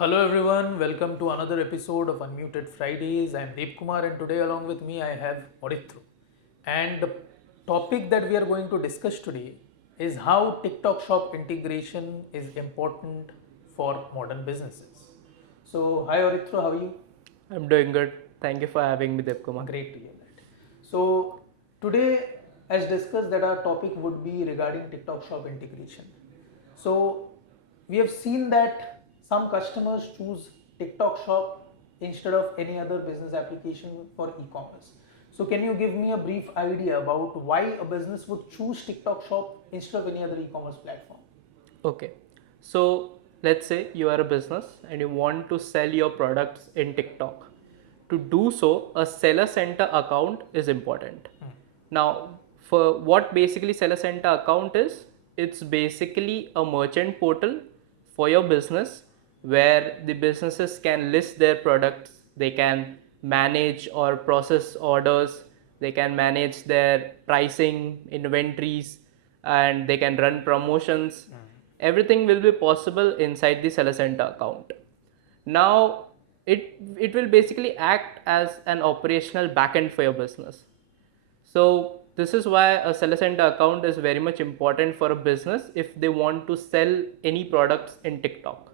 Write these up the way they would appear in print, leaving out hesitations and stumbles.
Hello everyone, welcome to another episode of Unmuted Fridays. I am Deep Kumar and today along with me I have Morithu. And the topic that we are going to discuss today is how TikTok Shop integration is important for modern businesses. So, hi Orithu, how are you? I'm doing good. Thank you for having me, Devkumar. Great to hear that. So, today, as discussed, that our topic would be regarding TikTok Shop integration. So, we have seen that some customers choose TikTok Shop instead of any other business application for e-commerce. So, can you give me a brief idea about why a business would choose TikTok Shop instead of any other e-commerce platform? Okay. So let's say you are a business and you want to sell your products in TikTok. To do so, a seller center account is important. Now, for what basically seller center account is, it's basically a merchant portal for your business where the businesses can list their products, they can manage or process orders, they can manage their pricing, inventories, and they can run promotions. Everything will be possible inside the seller center account. Now it will basically act as an operational backend for your business. So this is why a seller center account is very much important for a business if they want to sell any products in TikTok.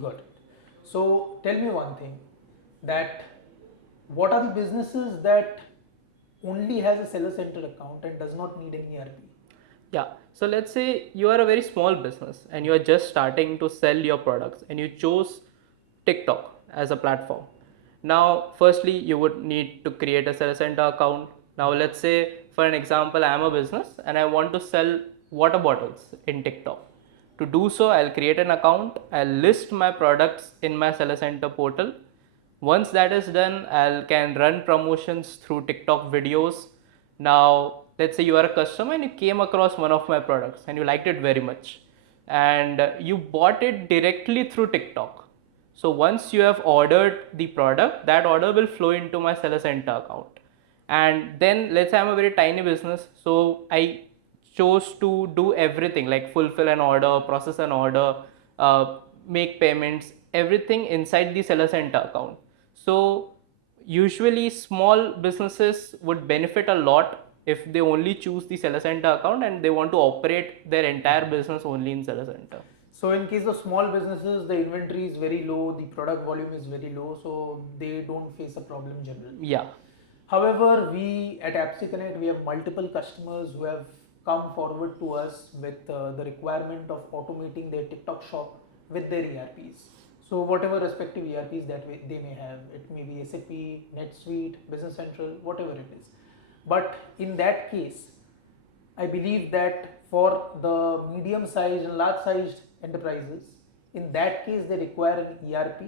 Got it. So tell me one thing, that what are the businesses that only has a seller center account and does not need any ERP? Yeah. So let's say you are a very small business and you are just starting to sell your products and you chose TikTok as a platform. Now, firstly, you would need to create a seller center account. Now, let's say, for an example, I am a business and I want to sell water bottles in TikTok. To do so, I'll create an account, I'll list my products in my seller center portal. Once that is done, I can run promotions through TikTok videos. Now, let's say you are a customer and you came across one of my products and you liked it very much and you bought it directly through TikTok. So once you have ordered the product, that order will flow into my seller center account. And then let's say I'm a very tiny business, so I chose to do everything like fulfill an order, process an order, make payments, everything inside the seller center account. So usually small businesses would benefit a lot if they only choose the seller center account and they want to operate their entire business only in seller center. So in case of small businesses, the inventory is very low, the product volume is very low, so they don't face a problem generally. Yeah. However, we at APPSeCONNECT, we have multiple customers who have come forward to us with the requirement of automating their TikTok shop with their ERPs. So whatever respective ERPs that they may have, it may be SAP, NetSuite, Business Central, whatever it is. But in that case, I believe that for the medium sized and large sized enterprises, in that case they require an ERP,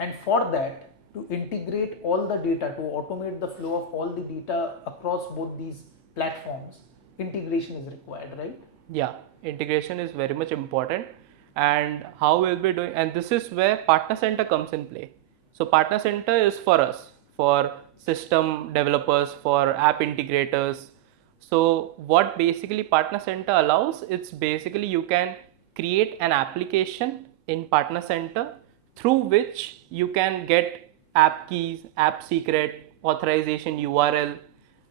and for that to integrate all the data, to automate the flow of all the data across both these platforms, integration is required, right? Yeah, integration is very much important. And how we'll be doing, and this is where partner center comes in play. So partner center is for us, for system developers, for app integrators. So what basically partner center allows, it's basically you can create an application in partner center through which you can get app keys, app secret, authorization URL.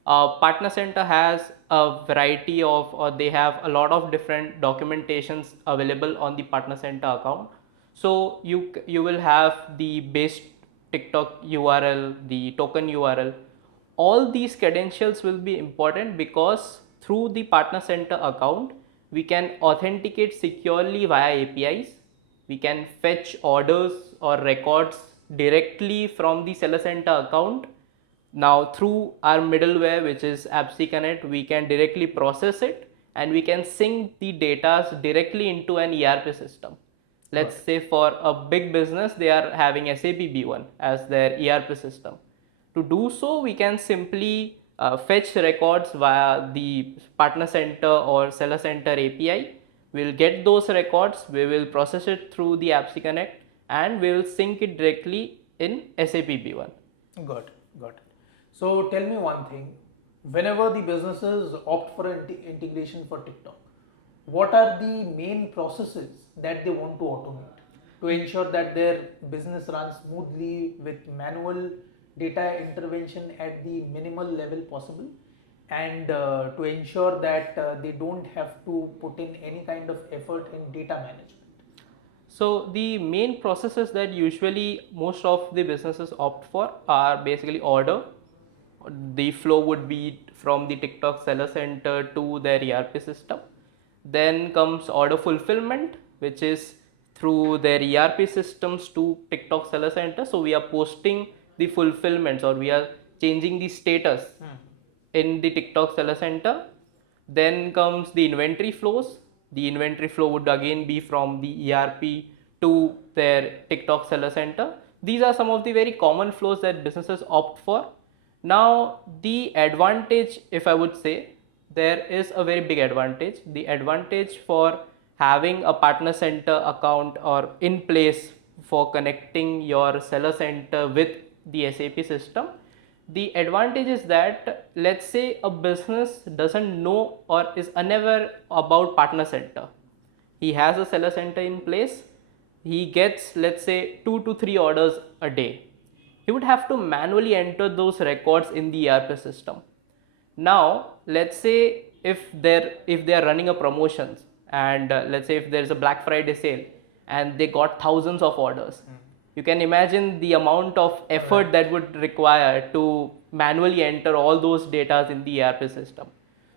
Partner center has a variety of, or they have a lot of different documentations available on the partner center account. So you will have the base TikTok URL, the token URL. All these credentials will be important because through the partner center account we can authenticate securely via APIs. We can fetch orders or records directly from the seller center account. Now through our middleware, which is APPSeCONNECT, we can directly process it and we can sync the data directly into an ERP system. Let's say for a big business, they are having SAP B1 as their ERP system. To do so, we can simply fetch records via the partner center or seller center API. We'll get those records, we will process it through the APPSeCONNECT and we will sync it directly in SAP B1. Got it, got it. So tell me one thing, whenever the businesses opt for an integration for TikTok, what are the main processes that they want to automate? to ensure that their business runs smoothly with manual data intervention at the minimal level possible, and to ensure that they don't have to put in any kind of effort in data management. So the main processes that usually most of the businesses opt for are basically order. The flow would be from the TikTok seller center to their ERP system. Then comes order fulfillment, which is through their ERP systems to TikTok seller center. So we are posting the fulfillments, or we are changing the status in the TikTok seller center. Then comes the inventory flows. The inventory flow would again be from the ERP to their TikTok seller center. These are some of the very common flows that businesses opt for. Now, the advantage, if I would say, there is a very big advantage. The advantage for having a partner center account or in place for connecting your seller center with the SAP system, the advantage is that, let's say a business doesn't know or is unaware about partner center. He has a seller center in place. He gets, let's say, 2 to 3 orders a day. He would have to manually enter those records in the ERP system. Now, let's say if they are running a promotions, and let's say if there is a Black Friday sale and they got thousands of orders, you can imagine the amount of effort that would require to manually enter all those data in the ERP system.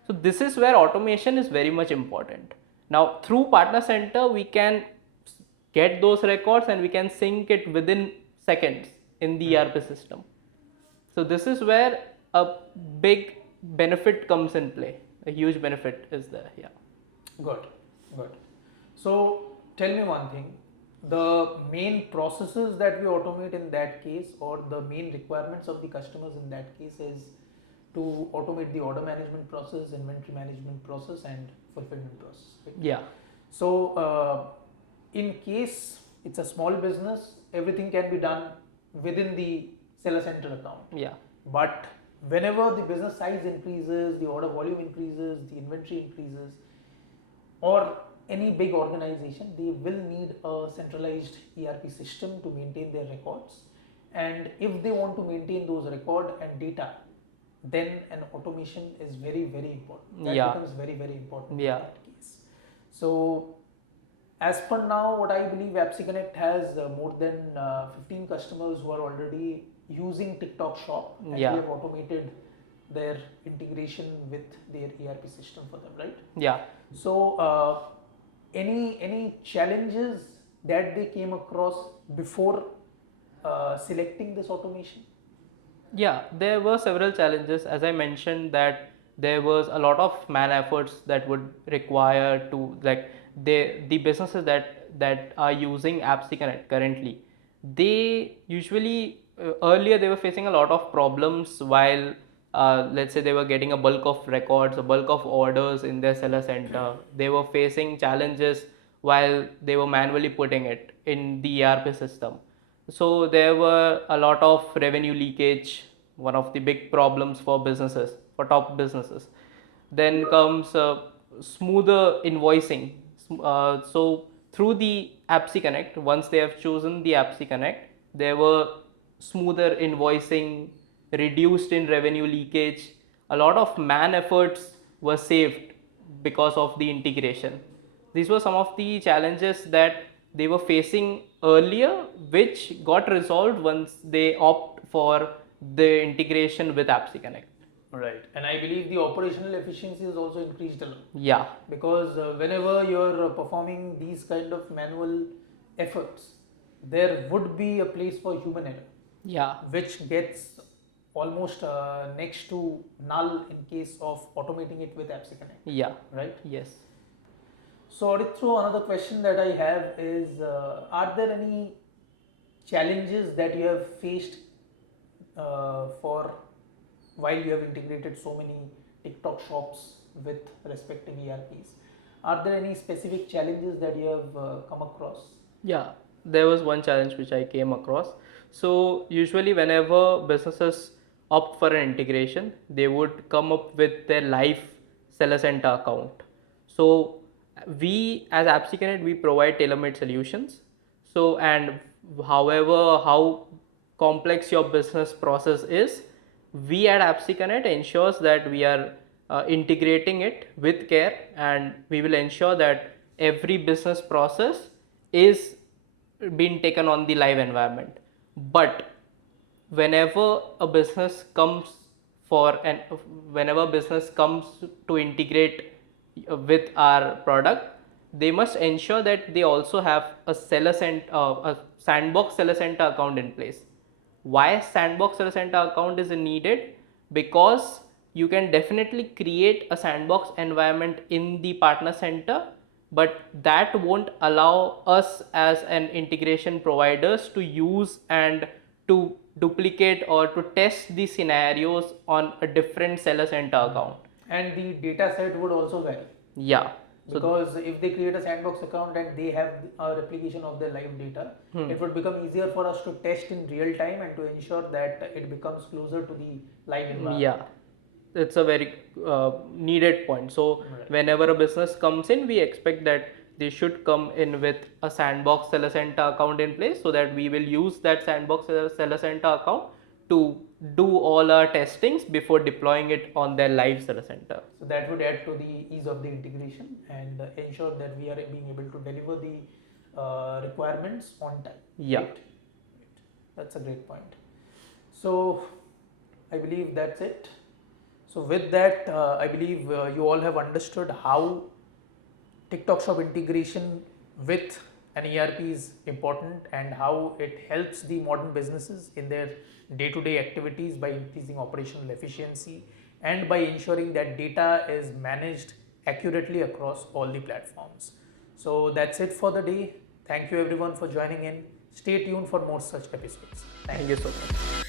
So this is where automation is very much important. Now, through Partner Center, we can get those records and we can sync it within seconds in the ERP system. So this is where a big benefit comes in play. A huge benefit is there. Yeah. Good. So tell me one thing. The main processes that we automate in that case, or the main requirements of the customers in that case, is to automate the order management process, inventory management process, and fulfillment process. Right? Yeah. So in case it's a small business, everything can be done within the seller center account. Yeah. But whenever the business size increases, the order volume increases, the inventory increases, or any big organization, they will need a centralized ERP system to maintain their records. And if they want to maintain those record and data, then an automation is very, very important. That becomes very, very important in that case. So as per now, what I believe, APPSeCONNECT has more than 15 customers who are already using TikTok Shop, and we have automated their integration with their ERP system for them, right? Yeah. So any challenges that they came across before selecting this automation? Yeah, there were several challenges. As I mentioned, that there was a lot of man efforts that would require to, like, the businesses that are using APPSeCONNECT currently, they usually earlier they were facing a lot of problems while let's say they were getting a bulk of records, a bulk of orders in their seller center. They were facing challenges while they were manually putting it in the ERP system. So there were a lot of revenue leakage, one of the big problems for businesses, for top businesses. Then comes smoother invoicing. So through the APPSeCONNECT, once they have chosen the APPSeCONNECT, there were smoother invoicing, reduced in revenue leakage. A lot of man efforts were saved because of the integration. These were some of the challenges that they were facing earlier, which got resolved once they opt for the integration with APPSeCONNECT. Right, and I believe the operational efficiency is also increased a lot. Yeah. Because whenever you're performing these kind of manual efforts, there would be a place for human error. Yeah. Which gets almost next to null in case of automating it with APPSeCONNECT. Yeah. Right? Yes. So Aditya, another question that I have is, are there any challenges that you have faced for while you have integrated so many TikTok shops with respective ERPs? Are there any specific challenges that you have come across? Yeah, there was one challenge which I came across. So usually whenever businesses opt for an integration, they would come up with their live seller center account. So we as APPSeCONNECT, we provide tailor-made solutions. So, and however, how complex your business process is, we at AppSeConnect ensures that we are integrating it with care, and we will ensure that every business process is being taken on the live environment. But whenever a business comes for an whenever business comes to integrate with our product, they must ensure that they also have a Sandbox Seller Center account in place. Why Sandbox Seller Center account is needed? Because you can definitely create a sandbox environment in the partner center, but that won't allow us as an integration providers to use and to duplicate or to test the scenarios on a different seller center account. And the data set would also vary. Yeah. Because if they create a Sandbox account and they have a replication of their live data, it would become easier for us to test in real time and to ensure that it becomes closer to the live environment. Yeah, it's a very needed point. So whenever a business comes in, we expect that they should come in with a Sandbox Seller Center account in place, so that we will use that Sandbox Seller Center account to do all our testings before deploying it on their live Seller Center. So that would add to the ease of the integration and ensure that we are being able to deliver the requirements on time. Yeah. Right? That's a great point. So I believe that's it. So with that, I believe you all have understood how TikTok Shop integration with an ERP is important and how it helps the modern businesses in their day-to-day activities by increasing operational efficiency and by ensuring that data is managed accurately across all the platforms. So that's it for the day. Thank you everyone for joining in. Stay tuned for more such episodes. Thank you so much.